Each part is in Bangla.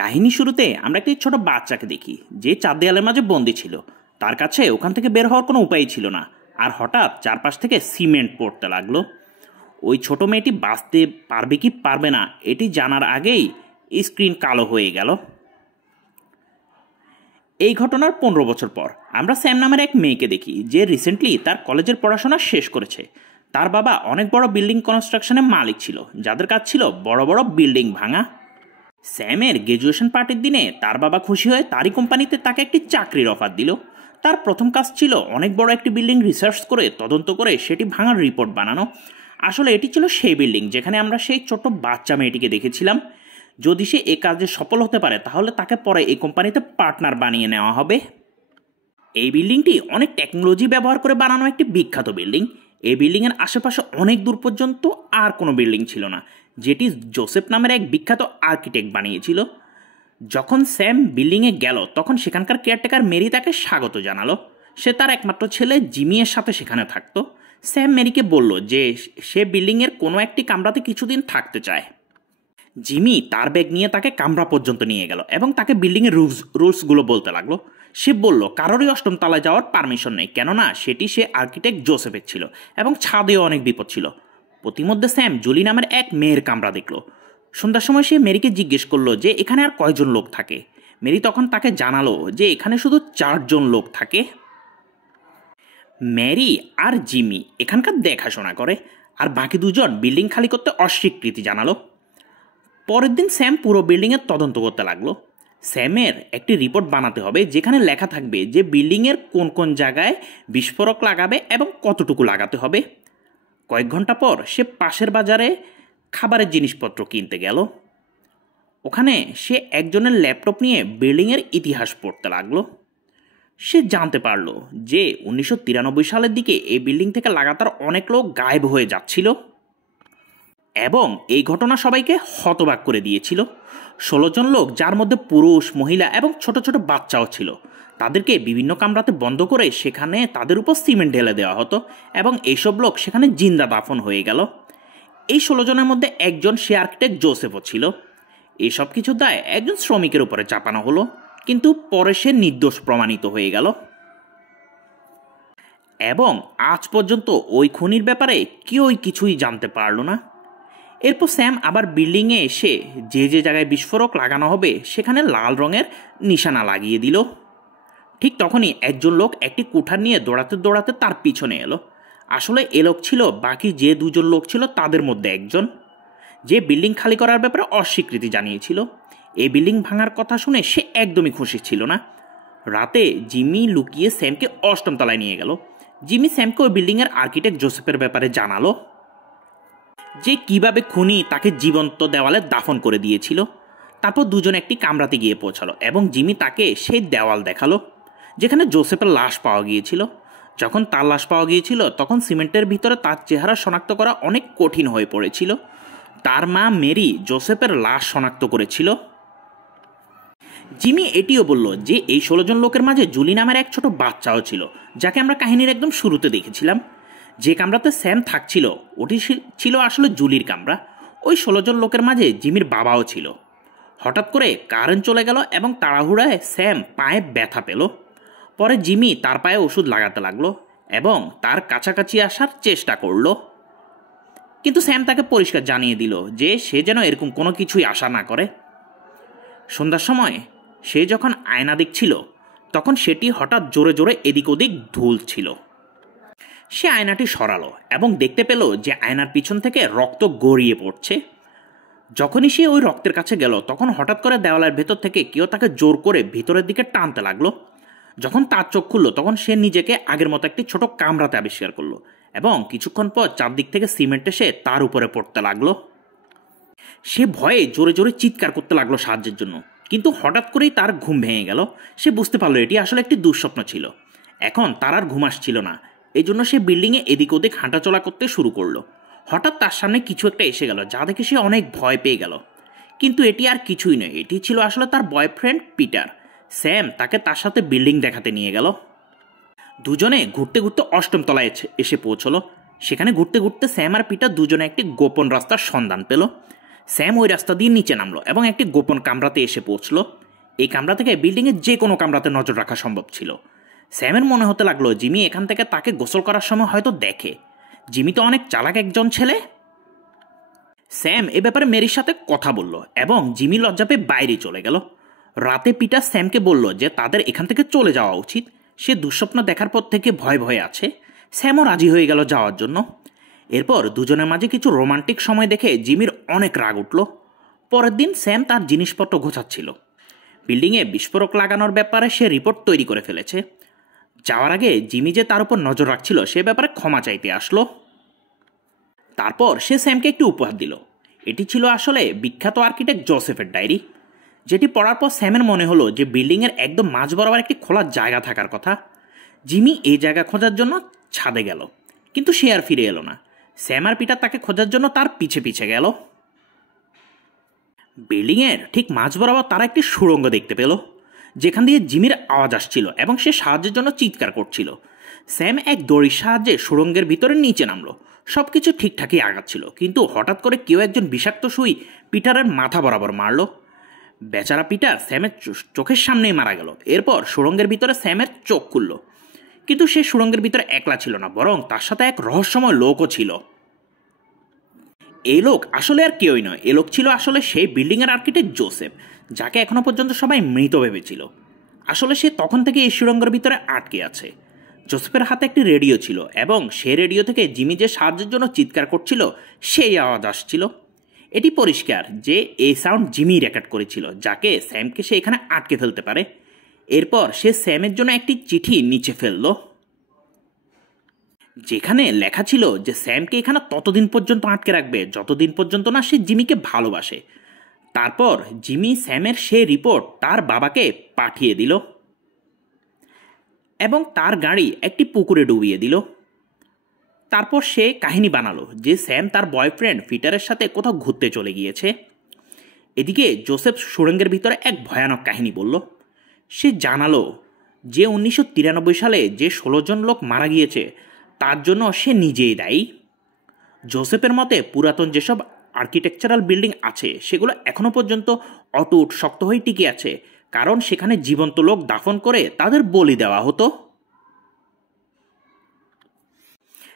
কাহিনী শুরুতে আমরা একটি ছোট বাচ্চাকে দেখি যে চার দেয়ালের মাঝে বন্দি ছিল। তার কাছে ওখান থেকে বের হওয়ার কোনো উপায় ছিল না। আর হঠাৎ চারপাশ থেকে সিমেন্ট পড়তে লাগলো। ওই ছোট মেয়েটি বাঁচতে পারবে কি পারবে না এটি জানার আগেই স্ক্রিন কালো হয়ে গেল। এই ঘটনার 15 বছর পর আমরা স্যাম নামের এক মেয়েকে দেখি যে রিসেন্টলি তার কলেজের পড়াশোনা শেষ করেছে। তার বাবা অনেক বড় বিল্ডিং কনস্ট্রাকশনের মালিক ছিল, যাদের কাজ ছিল বড় বড় বিল্ডিং ভাঙা। স্যামের গ্র্যাজুয়েশন পার্টির দিনে তার বাবা খুশি হয়ে তারই কোম্পানিতে তাকে একটি চাকরির অফার দিল। তার প্রথম কাজ ছিল অনেক বড় একটি বিল্ডিং রিসার্চ করে তদন্ত করে সেটি ভাঙার রিপোর্ট বানানো। আসলে এটি ছিল সেই বিল্ডিং যেখানে আমরা সেই ছোট্ট বাচ্চা মেয়েটিকে দেখেছিলাম। যদি সে এই কাজে সফল হতে পারে তাহলে তাকে পরে এই কোম্পানিতে পার্টনার বানিয়ে নেওয়া হবে। এই বিল্ডিংটি অনেক টেকনোলজি ব্যবহার করে বানানো একটি বিখ্যাত বিল্ডিং। এই বিল্ডিংয়ের আশেপাশে অনেক দূর পর্যন্ত আর কোনো বিল্ডিং ছিল না, যেটি জোসেফ নামের এক বিখ্যাত আর্কিটেক্ট বানিয়েছিল। যখন স্যাম বিল্ডিংয়ে গেল তখন সেখানকার কেয়ারটেকার মেরি তাকে স্বাগত জানালো। সে তার একমাত্র ছেলে জিমিয়ের সাথে সেখানে থাকতো। স্যাম মেরিকে বলল যে সে বিল্ডিংয়ের কোনো একটি কামরাতে কিছুদিন থাকতে চায়। জিমি তার ব্যাগ নিয়ে তাকে কামরা পর্যন্ত নিয়ে গেল এবং তাকে বিল্ডিংয়ের রুলসগুলো বলতে লাগলো। সে বলল কারোরই অষ্টম তলায় যাওয়ার পারমিশন নেই, কেননা সেটি সে আর্কিটেক্ট জোসেফের ছিল এবং ছাদেও অনেক বিপদ ছিল। প্রতিমধ্যে স্যাম জুলি নামের এক মেয়ের কামরা দেখল। সন্ধ্যার সময় সে মেরিকে জিজ্ঞেস করলো যে এখানে আর কয়জন লোক থাকে। মেরি তখন তাকে জানালো যে এখানে শুধু 4 জন লোক থাকে। ম্যারি আর জিমি এখানকার দেখাশোনা করে, আর বাকি 2 জন বিল্ডিং খালি করতে অস্বীকৃতি জানালো। পরের দিন স্যাম পুরো বিল্ডিংয়ের তদন্ত করতে লাগলো। স্যামের একটি রিপোর্ট বানাতে হবে যেখানে লেখা থাকবে যে বিল্ডিংয়ের কোন কোন জায়গায় বিস্ফোরক লাগাবে এবং কতটুকু লাগাতে হবে। কয়েক ঘন্টা পর সে পাশের বাজারে খাবারের জিনিসপত্র কিনতে গেল। ওখানে সে একজনের ল্যাপটপ নিয়ে বিল্ডিংয়ের ইতিহাস পড়তে লাগলো। সে জানতে পারলো যে 1993 সালের দিকে এই বিল্ডিং থেকে লাগাতার অনেক লোক গায়েব হয়ে যাচ্ছিল এবং এই ঘটনা সবাইকে হতবাক করে দিয়েছিল। 16 জন লোক, যার মধ্যে পুরুষ, মহিলা এবং ছোট ছোট বাচ্চাও ছিল, তাদেরকে বিভিন্ন কামরাতে বন্ধ করে সেখানে তাদের উপর সিমেন্ট ঢেলে দেওয়া হতো এবং এইসব লোক সেখানে জিন্দা দাফন হয়ে গেল। এই 16 জনের মধ্যে একজন সে আর্কিটেক্ট জোসেফও ছিল। এসব কিছু দায় একজন শ্রমিকের উপরে চাপানো হলো, কিন্তু পরে সে নির্দোষ প্রমাণিত হয়ে গেল এবং আজ পর্যন্ত ওই খুনির ব্যাপারে কেউই কিছুই জানতে পারল না। এরপর স্যাম আবার বিল্ডিংয়ে এসে যে যে জায়গায় বিস্ফোরক লাগানো হবে সেখানে লাল রঙের নিশানা লাগিয়ে দিল। ঠিক তখনই একজন লোক একটি কুঠার নিয়ে দৌড়াতে দৌড়াতে তার পিছনে এলো। আসলে এ লোক ছিল বাকি যে 2 জন লোক ছিল তাদের মধ্যে একজন, যে বিল্ডিং খালি করার ব্যাপারে অস্বীকৃতি জানিয়েছিল। এই বিল্ডিং ভাঙার কথা শুনে সে একদমই খুশি ছিল না। রাতে জিমি লুকিয়ে স্যামকে 8ম তলায় নিয়ে গেল। জিমি স্যামকে ওই বিল্ডিংয়ের আর্কিটেক্ট জোসেফের ব্যাপারে জানালো যে কিভাবে খুনি তাকে জীবন্ত দেওয়ালে দাফন করে দিয়েছিল। তারপর 2 জন একটি কামরাতে গিয়ে পৌঁছালো এবং জিমি তাকে সেই দেওয়াল দেখালো যেখানে জোসেফের লাশ পাওয়া গিয়েছিল। যখন তার লাশ পাওয়া গিয়েছিল তখন সিমেন্টের ভিতরে তার চেহারা শনাক্ত করা অনেক কঠিন হয়ে পড়েছিল। তার মা মেরি জোসেফের লাশ শনাক্ত করেছিল। জিমি এটিও বলল যে এই 16 জন লোকের মাঝে জুলি নামের এক ছোট বাচ্চাও ছিল, যাকে আমরা কাহিনীর একদম শুরুতে দেখেছিলাম। যে কামরাতে স্যাম থাকছিল ওটি ছিল আসলে জুলির কামরা। ওই 16 জন লোকের মাঝে জিমির বাবাও ছিল। হঠাৎ করে কারেন্ট চলে গেল এবং তাড়াহুড়ায় স্যাম পায়ে ব্যথা পেল। পরে জিমি তার পায়ে ওষুধ লাগাতে লাগলো এবং তার কাছাকাছি আসার চেষ্টা করলো, কিন্তু স্যাম তাকে পরিষ্কার জানিয়ে দিল যে সে যেন এরকম কোনো কিছুই আশা না করে। সন্ধ্যার সময় সে যখন আয়না দেখছিল তখন সেটি হঠাৎ জোরে জোরে এদিক ওদিক দুলছিল। সে আয়নাটি সরালো এবং দেখতে পেল যে আয়নার পিছন থেকে রক্ত গড়িয়ে পড়ছে। যখনই সে ওই রক্তের কাছে গেল তখন হঠাৎ করে দেওয়ালের ভেতর থেকে কেউ তাকে জোর করে ভিতরের দিকে টানতে লাগলো। যখন তার চোখ খুলল তখন সে নিজেকে আগের মতো একটি ছোট কামরাতে আবিষ্কার করলো এবং কিছুক্ষণ পর চারদিক থেকে সিমেন্ট এসে তার উপরে পড়তে লাগলো। সে ভয়ে জোরে জোরে চিৎকার করতে লাগলো সাহায্যের জন্য, কিন্তু হঠাৎ করেই তার ঘুম ভেঙে গেল। সে বুঝতে পারলো এটি আসলে একটি দুঃস্বপ্ন ছিল। এখন তার আর ঘুম আসছিল না, এই জন্য সে বিল্ডিংয়ে এদিক ওদিক হাঁটাচলা করতে শুরু করলো। হঠাৎ তার সামনে কিছু একটা এসে গেল, যা দেখে সে অনেক ভয় পেয়ে গেল। কিন্তু এটি আর কিছুই নয়, এটি ছিল আসলে তার বয়ফ্রেন্ড পিটার। স্যাম তাকে তার সাথে বিল্ডিং দেখাতে নিয়ে গেল। দুজনে ঘুরতে ঘুরতে 8ম তলায় এসে পৌঁছলো। সেখানে ঘুরতে ঘুরতে স্যাম আর পিটার দুজনে একটি গোপন রাস্তার সন্ধান পেল। স্যাম ওই রাস্তা দিয়ে নিচে নামলো এবং একটি গোপন কামরাতে এসে পৌঁছলো। এই কামরা থেকে বিল্ডিংয়ের যে কোনো কামরাতে নজর রাখা সম্ভব ছিল। স্যামের মনে হতে লাগলো জিমি এখান থেকে তাকে গোসল করার সময় হয়তো দেখে। জিমি তো অনেক চালাক একজন ছেলে। স্যাম এ ব্যাপারে মেরির সাথে কথা বলল এবং জিমি লজ্জা পেয়ে বাইরে চলে গেল। রাতে পিটার স্যামকে বলল যে তাদের এখান থেকে চলে যাওয়া উচিত। সে দুঃস্বপ্ন দেখার পর থেকে ভয়ে ভয়ে আছে। স্যামও রাজি হয়ে গেল যাওয়ার জন্য। এরপর দুজনের মাঝে কিছু রোমান্টিক সময় দেখে জিমির অনেক রাগ উঠল। পরের দিন স্যাম তার জিনিসপত্র গোছাচ্ছিল। বিল্ডিংয়ে বিস্ফোরক লাগানোর ব্যাপারে সে রিপোর্ট তৈরি করে ফেলেছে। যাওয়ার আগে জিমি যে তার উপর নজর রাখছিল সে ব্যাপারে ক্ষমা চাইতে আসলো। তারপর সে স্যামকে একটি উপহার দিল। এটি ছিল আসলে বিখ্যাত আর্কিটেক্ট জোসেফের ডায়েরি, যেটি পড়ার পর স্যামের মনে হলো যে বিল্ডিংয়ের একদম মাঝ বরাবর একটি খোলা জায়গা থাকার কথা। জিমি এই জায়গা খোঁজার জন্য ছাদে গেল, কিন্তু সে আর ফিরে এলো না। স্যাম আর পিটার তাকে খোঁজার জন্য তার পিছে পিছে গেল। বিল্ডিংয়ের ঠিক মাঝ বরাবর তারা একটি সুড়ঙ্গ দেখতে পেল, যেখান দিয়ে জিমির আওয়াজ আসছিল এবং সে সাহায্যের জন্য চিৎকার করছিল। স্যাম এক দড়ির সাহায্যে সুড়ঙ্গের ভিতরে নিচে নামলো। সব কিছু ঠিকঠাকই আগাচ্ছিল, কিন্তু হঠাৎ করে কেউ একজন বিষাক্ত সুই পিটারের মাথা বরাবর মারল। বেচারা পিটার স্যামের চোখের সামনেই মারা গেল। এরপর সুড়ঙ্গের ভিতরে স্যামের চোখ খুলল, কিন্তু সে সুড়ঙ্গের ভিতরে একলা ছিল না, বরং তার সাথে এক রহস্যময় লোকও ছিল। এই লোক আসলে আর কেউই নয়, এ লোক ছিল আসলে সেই বিল্ডিংয়ের আর্কিটেক্ট জোসেফ, যাকে এখনো পর্যন্ত সবাই মৃত ভেবেছিল। আসলে সে তখন থেকে এই সুড়ঙ্গের ভিতরে আটকে আছে। জোসেফের হাতে একটি রেডিও ছিল এবং সেই রেডিও থেকে জিমি যে সাহায্যের জন্য চিৎকার করছিল সেই আওয়াজ আসছিল। এটি পরিষ্কার যে এই সাউন্ড জিমি রেকর্ড করেছিল, যাকে স্যামকে সে এখানে আটকে ফেলতে পারে। এরপর সে স্যামের জন্য একটি চিঠি নিচে ফেলল, যেখানে লেখা ছিল যে স্যামকে এখানে ততদিন পর্যন্ত আটকে রাখবে যতদিন পর্যন্ত না সে জিমিকে ভালোবাসে। তারপর জিমি স্যামের সেই রিপোর্ট তার বাবাকে পাঠিয়ে দিল এবং তার গাড়ি একটি পুকুরে ডুবিয়ে দিল। তারপর সে কাহিনী বানালো যে স্যাম তার বয়ফ্রেন্ড পিটারের সাথে কোথাও ঘুরতে চলে গিয়েছে। এদিকে জোসেফ সুড়ঙ্গের ভিতরে এক ভয়ানক কাহিনী বলল। সে জানালো যে 1993 সালে যে 16 জন লোক মারা গিয়েছে তার জন্য সে নিজেই দায়ী। জোসেফের মতে পুরাতন যেসব আর্কিটেকচারাল বিল্ডিং আছে সেগুলো এখনো পর্যন্ত অটুট শক্ত হয়ে টিকে আছে, কারণ সেখানে জীবন্ত লোক দাফন করে তাদের বলি দেওয়া হতো।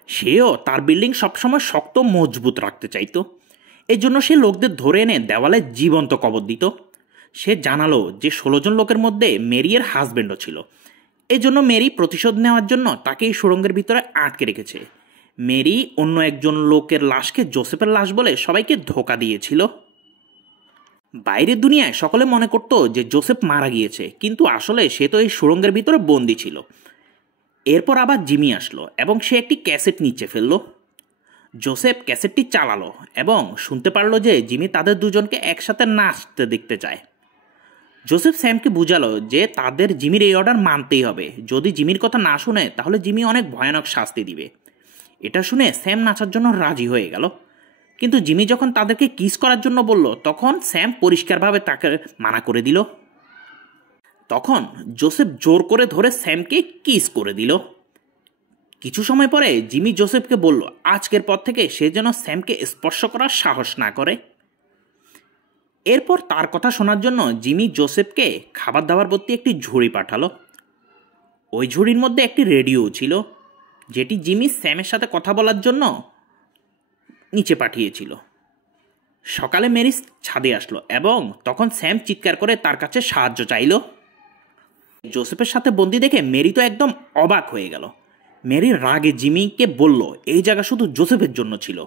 সেও তার বিল্ডিং সবসময় শক্ত মজবুত রাখতে চাইতো। এই জন্য সে লোকদের ধরে এনে দেওয়ালে জীবন্ত কবর দিত। সে জানালো যে 16 জন লোকের মধ্যে মেরিয়ের হাজব্যান্ডও ছিল। এই জন্য মেরি প্রতিশোধ নেওয়ার জন্য তাকে এই সুড়ঙ্গের ভিতরে আটকে রেখেছে। মেরি অন্য একজন লোকের লাশকে জোসেফের লাশ বলে সবাইকে ধোঁকা দিয়েছিল। বাইরের দুনিয়ায় সকলে মনে করত যে জোসেফ মারা গিয়েছে, কিন্তু আসলে সে তো এই সুড়ঙ্গের ভিতরে বন্দি ছিল। এরপর আবার জিমি আসলো এবং সে একটি ক্যাসেট নিচে ফেললো। জোসেফ ক্যাসেটটি চালালো এবং শুনতে পারলো যে জিমি তাদের দুজনকে একসাথে নাচতে দেখতে চায়। জোসেফ স্যামকে বুঝালো যে তাদের জিমির এই অর্ডার মানতেই হবে। যদি জিমির কথা না শুনে তাহলে জিমি অনেক ভয়ানক শাস্তি দিবে। এটা শুনে স্যাম নাচার জন্য রাজি হয়ে গেল, কিন্তু জিমি যখন তাদেরকে কিস করার জন্য বলল তখন স্যাম পরিষ্কারভাবে তাকে মানা করে দিল। তখন জোসেফ জোর করে ধরে স্যামকে কিস করে দিল। কিছু সময় পরে জিমি জোসেফকে বলল আজকের পর থেকে সে যেন স্যামকে স্পর্শ করার সাহস না করে। এরপর তার কথা শোনার জন্য জিমি জোসেফকে খাবার দাবার ভর্তি একটি ঝুড়ি পাঠালো। ওই ঝুড়ির মধ্যে একটি রেডিও ছিল, যেটি জিমি স্যামের সাথে কথা বলার জন্য নিচে পাঠিয়েছিল। সকালে মেরি ছাদে আসলো এবং তখন স্যাম চিৎকার করে তার কাছে সাহায্য চাইল। জোসেফের সাথে বন্দি দেখে মেরি তো একদম অবাক হয়ে গেল। মেরি রাগে জিমিকে বলল এই জায়গা শুধু জোসেফের জন্য ছিল,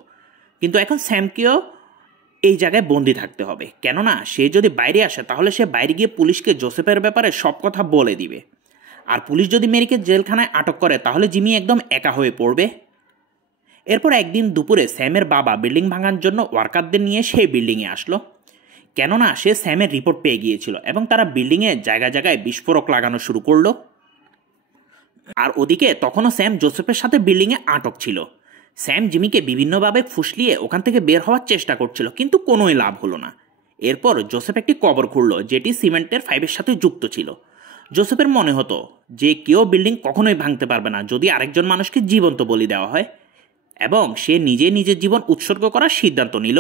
কিন্তু এখন স্যামকেও এই জায়গায় বন্দি থাকতে হবে, কেননা সে যদি বাইরে আসে তাহলে সে বাইরে গিয়ে পুলিশকে জোসেফের ব্যাপারে সব কথা বলে দিবে। আর পুলিশ যদি মেরিকে জেলখানায় আটক করে তাহলে জিমি একদম একা হয়ে পড়বে। এরপর একদিন দুপুরে স্যামের বাবা বিল্ডিং ভাঙার জন্য ওয়ার্কারদের নিয়ে সেই বিল্ডিংয়ে আসলো, কেননা সে স্যামের রিপোর্ট পেয়ে গিয়েছিল এবং তারা বিল্ডিংয়ে জায়গায় জায়গায় বিস্ফোরক লাগানো শুরু করলো। আর ওদিকে তখনও স্যাম জোসেফের সাথে বিল্ডিংয়ে আটক ছিল। স্যাম জিমিকে বিভিন্নভাবে ফুসলিয়ে ওখান থেকে বের হওয়ার চেষ্টা করছিল, কিন্তু কোনোই লাভ হলো না। এরপর জোসেফ একটি কবর খুঁড়ল, যেটি সিমেন্টের পাইপের সাথে যুক্ত ছিল। জোসেফের মনে হতো যে কেউ বিল্ডিং কখনোই ভাঙতে পারবে না যদি আরেকজন মানুষকে জীবন্ত বলি দেওয়া হয়, এবং সে নিজে নিজের জীবন উৎসর্গ করার সিদ্ধান্ত নিল।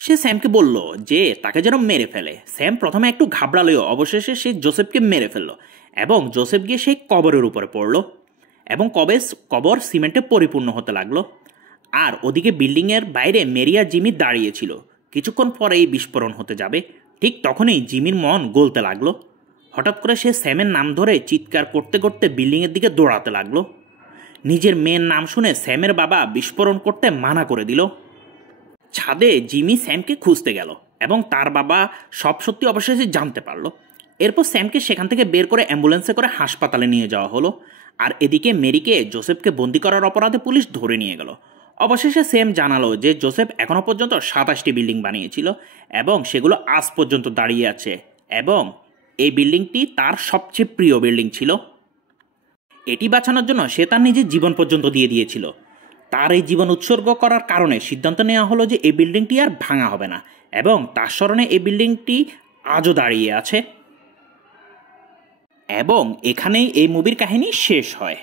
সে স্যামকে বলল যে তাকে যেন মেরে ফেলে। স্যাম প্রথমে একটু ঘাবড়ালেও অবশেষে সে জোসেফকে মেরে ফেলল এবং জোসেফ গিয়ে সেই কবরের উপরে পড়ল এবং কবর সিমেন্টে পরিপূর্ণ হতে লাগলো। আর ওদিকে বিল্ডিংয়ের বাইরে মেরি আর জিমি দাঁড়িয়েছিল। কিছুক্ষণ পরেই বিস্ফোরণ হতে যাবে। ঠিক তখনই জিমির মন গলতে লাগলো। হঠাৎ করে সে স্যামের নাম ধরে চিৎকার করতে করতে বিল্ডিংয়ের দিকে দৌড়াতে লাগলো। নিজের মেয়ের নাম শুনে স্যামের বাবা বিস্ফোরণ করতে মানা করে দিল। ছাদে জিমি স্যামকে খুঁজতে গেল এবং তার বাবা সব সত্যি অবশেষে জানতে পারল। এরপর স্যামকে সেখান থেকে বের করে অ্যাম্বুলেন্সে করে হাসপাতালে নিয়ে যাওয়া হলো। আর এদিকে মেরিকে জোসেফকে বন্দি করার অপরাধে পুলিশ ধরে নিয়ে গেল। অবশেষে স্যাম জানালো যে জোসেফ এখনও পর্যন্ত 27টি বিল্ডিং বানিয়েছিল এবং সেগুলো আজ পর্যন্ত দাঁড়িয়ে আছে এবং এই বিল্ডিংটি তার সবচেয়ে প্রিয় বিল্ডিং ছিল। এটি বাঁচানোর জন্য সে তার নিজের জীবন পর্যন্ত দিয়ে দিয়েছিল। তার এই জীবন উৎসর্গ করার কারণে সিদ্ধান্ত নেওয়া হলো যে এই বিল্ডিংটি আর ভাঙা হবে না এবং তার স্মরণে এই বিল্ডিংটি আজও দাঁড়িয়ে আছে। এবং এখানেই এই মুভির কাহিনী শেষ হয়।